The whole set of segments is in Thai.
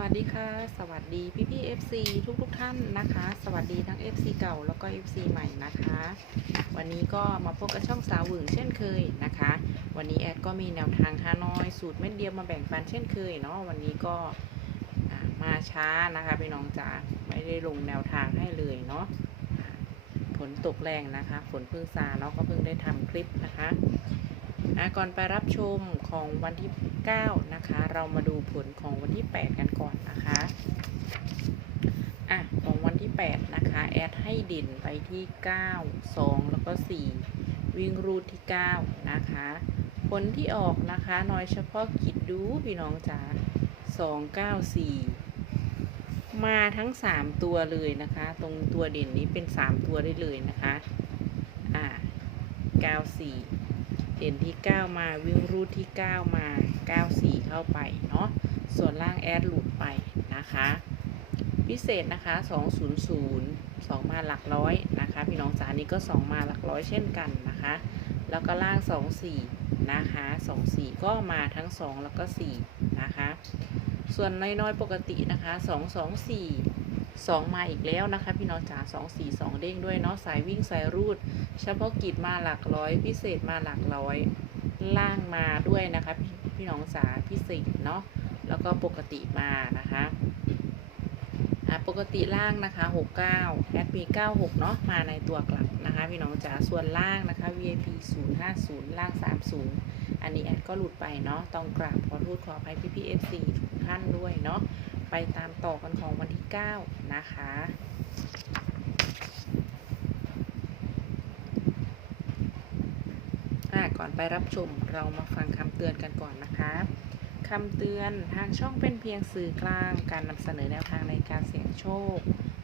วัสดีค่ะ สวัสดีพี่พี่ๆ FC ทุกทุกๆท่านนะคะ สวัสดีทั้ง FC เก่าแล้วก็ FC ใหม่นะคะ วันนี้ก็มาพบกับช่องสาวหวึงเช่นเคยนะคะ วันนี้แอดก็มีแนวทางฮานอย สูตรเม็ดเดียวมาแบ่งปันเช่นเคยเนาะวันนี้ก็มาช้านะคะพี่น้องจ๋าไม่ได้ลงแนวทางให้เลยเนาะฝนตกแรงนะคะฝนเพิ่งซาเนาะก็เพิ่งได้ทำคลิปนะคะ ก่อนไปรับชมของวันที่ 9 นะคะ เรามาดูผลของวันที่ 8 กันก่อนนะคะอะของวันที่ 8 นะคะ แอดให้เด่นไปที่ 9 2 แล้วก็ 4 วิ่งรูดที่ 9 นะคะ ผลที่ออกนะคะน้อยเฉพาะกิจดูพี่น้องจ๋า2 9 4 มาทั้ง 3 ตัวเลยนะคะ ตรงตัวเด่นนี้เป็น 3 ตัวได้เลยนะคะอะ9 4 เด่นที่ 9 มาวิ่งรูดที่ 9 มา 94 เข้าไปเนาะส่วนล่างแอดหลุดไปนะคะพิเศษนะคะ 200 2 มาหลักร้อยนะคะ พี่น้องจ๋านี่ก็ 2 มาหลักร้อยเช่นกันนะคะ แล้วก็ล่าง 24 นะคะ 24 ก็มาทั้ง 2 แล้วก็ 4 นะคะ ส่วนน้อยๆปกตินะคะ 224 2 มาอีกแล้วนะคะ พี่น้องจ๋า2 4 2 เด้งด้วยเนาะสายวิ่งสายรูด เฉพาะกิจมาหลักร้อย พิเศษมาหลักร้อยล่างมาด้วยนะคะพี่พี่น้องจ๋าพิเศษเนาะแล้วก็ปกติมานะคะอะปกติล่างนะคะ 69แอดมี96 เนาะมาในตัวกลับนะคะพี่น้องจ๋าส่วนล่างนะคะ VIP 050 ล่าง 30 อันนี้แอดก็หลุดไปเนาะต้องกราบขอโทษขออภัยพี่พี่ FC ทุกท่านด้วยเนาะ ไปตามต่อกันของวันที่ 9 นะคะ ก่อนไปรับชมเรามาฟังคำเตือนกันก่อนนะคะคำเตือนทางช่องเป็นเพียงสื่อกลางการนำเสนอแนวทางในการเสี่ยงโชค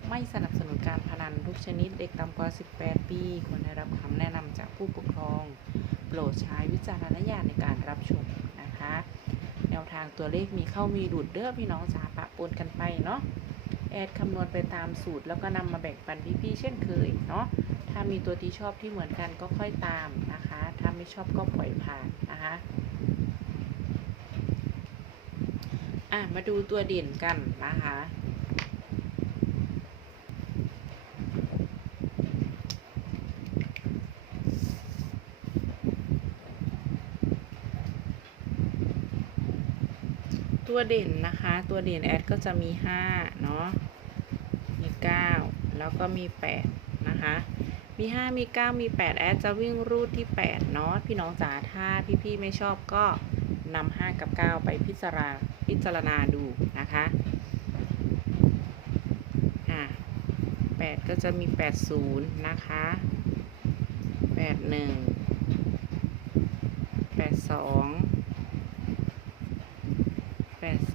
ไม่สนับสนุนการพนันทุกชนิดเด็กต่ำกว่า 18 ปีควรได้รับคำแนะนำจากผู้ปกครอง โปรดใช้วิจารณญาณในการรับชมนะคะ ทางตัวเลขมีเข้ามีดุดเด้อพี่น้องสาปะปนกันไปเนาะแอดคำนวณไปตามสูตรแล้วก็นำมาแบ่งปันพี่ๆเช่นเคยเนาะถ้ามีตัวที่ชอบที่เหมือนกันก็ค่อยตามนะคะ ถ้าไม่ชอบก็ปล่อยผ่านนะคะอะมาดูตัวเด่นกันนะคะ ตัวเด่นนะคะ ตัวเด่นแอดก็จะมี5เนาะมี 9 แล้วก็มี 8 นะคะ มี 5 มี 9 มี 8 แอดจะวิ่งรูดที่ 8 เนาะพี่น้องจ๋าถ้าพี่ๆไม่ชอบก็นำ5กับ 9 ไปพิจารณาพิจารณาดูนะคะอะ8ก็จะมี 80 นะคะ 81 82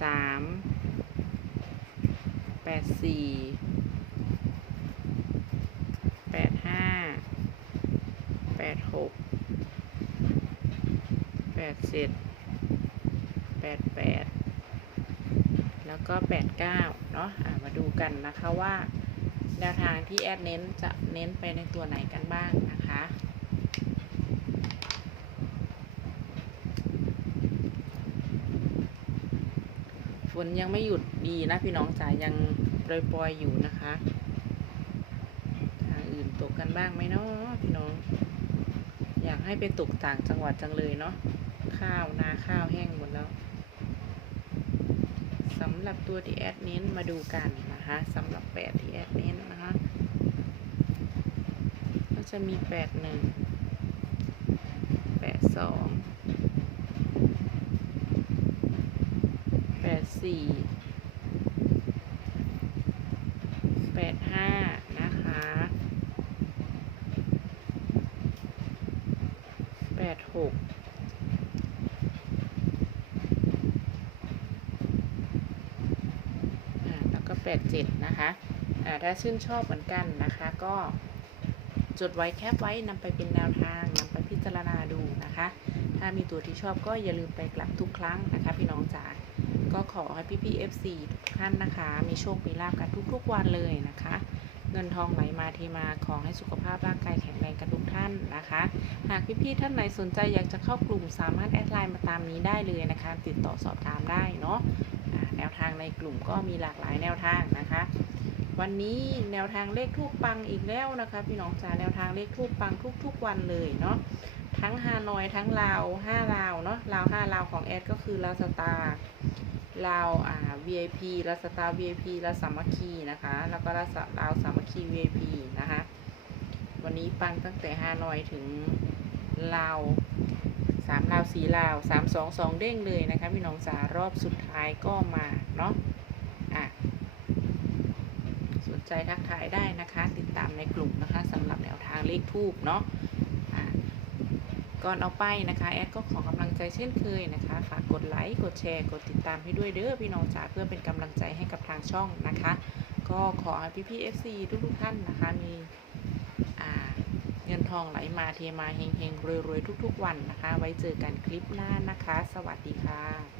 83 84แปดห้าแปดหกแปดเจ็ดแปดแปดแล้วก็แปดเก้าเนาะะมาดูกันนะคะว่าแนวทางที่แอดเน้นจะเน้นไปในตัวไหนกันบ้างนะคะ ฝนยังไม่หยุดดีนะพี่น้องจ๋ายังโปรยๆอยู่นะคะ ทางอื่นตกกันบ้างไหมเนาะพี่น้อง อยากให้ไปตกต่างจังหวัดจังเลยเนาะข้าวนาข้าวแห้งหมดแล้วสำหรับตัวที่แอดเน้นมาดูกันนะคะสำหรับแปดที่แอดเน้นนะคะก็จะมีแปดหนึ่งแปดสองแป ดสี่แปดห้านะคะแปดหกแล้วก็แปดเจ็ดนะคะถ้าชื่นชอบเหมือนกันนะคะก็จดไว้แคปไว้นำไปเป็นแนวทางนำไปพิจารณาดูนะคะ ถ้ามีตัวที่ชอบก็อย่าลืมไปกลับทุกครั้งนะคะพี่น้องจ๋า ก็ขอให้พี่พี่ FC ทุกท่านนะคะ มีโชค มีลาบกันทุกๆวันเลยนะคะ เงินทองไหลมาเทมาขอให้สุขภาพร่างกายแข็งแรงกันทุกท่านนะคะ หากพี่พี่ท่านไหนสนใจอยากจะเข้ากลุ่มสามารถแอดไลน์มาตามนี้ได้เลยนะคะ ติดต่อสอบถามได้เนาะแนวทางในกลุ่มก็มีหลากหลายแนวทางนะคะ วันนี้แนวทางเลขทูปปังอีกแล้วนะคะพี่น้องจ๋าแนวทางเลขทูปปังทุกๆวันเลยเนาะทั้งฮานอยทั้งลาวห้าลาวเนาะลาวห้าลาวของแอดก็คือลาสตาร์ลาวอ่า VIP ลาสตาร์ VIP ลาสามัคคีนะคะ แล้วก็ลาสลาวสามัคคี VIP นะคะวันนี้ปังตั้งแต่ฮานอยถึงลาวสามลาวสีลาวสามสองสองเด้งเลยนะคะพี่น้องจ๋ารอบสุดท้ายก็มาเนาะ นใจทักทายได้นะคะ ติดตามในกลุ่มนะคะสำหรับแนวทางเลขทูบเนาะก่อนเอาไปนะคะแอดก็ขอกำลังใจเช่นเคยนะคะ ฝากกดไลค์กดแชร์ กดติดตามให้ด้วยเด้อพี่น้องจ๋าเพื่อเป็นกำลังใจให้กับทางช่องนะคะ ก็ขอให้พี่พี่ๆ FC ทุกๆท่านนะคะมีเงินทองไหลมาเทมาเฮงๆรวยๆทุก ๆ วันนะคะ ไว้เจอกันคลิปหน้านะคะ สวัสดีค่ะ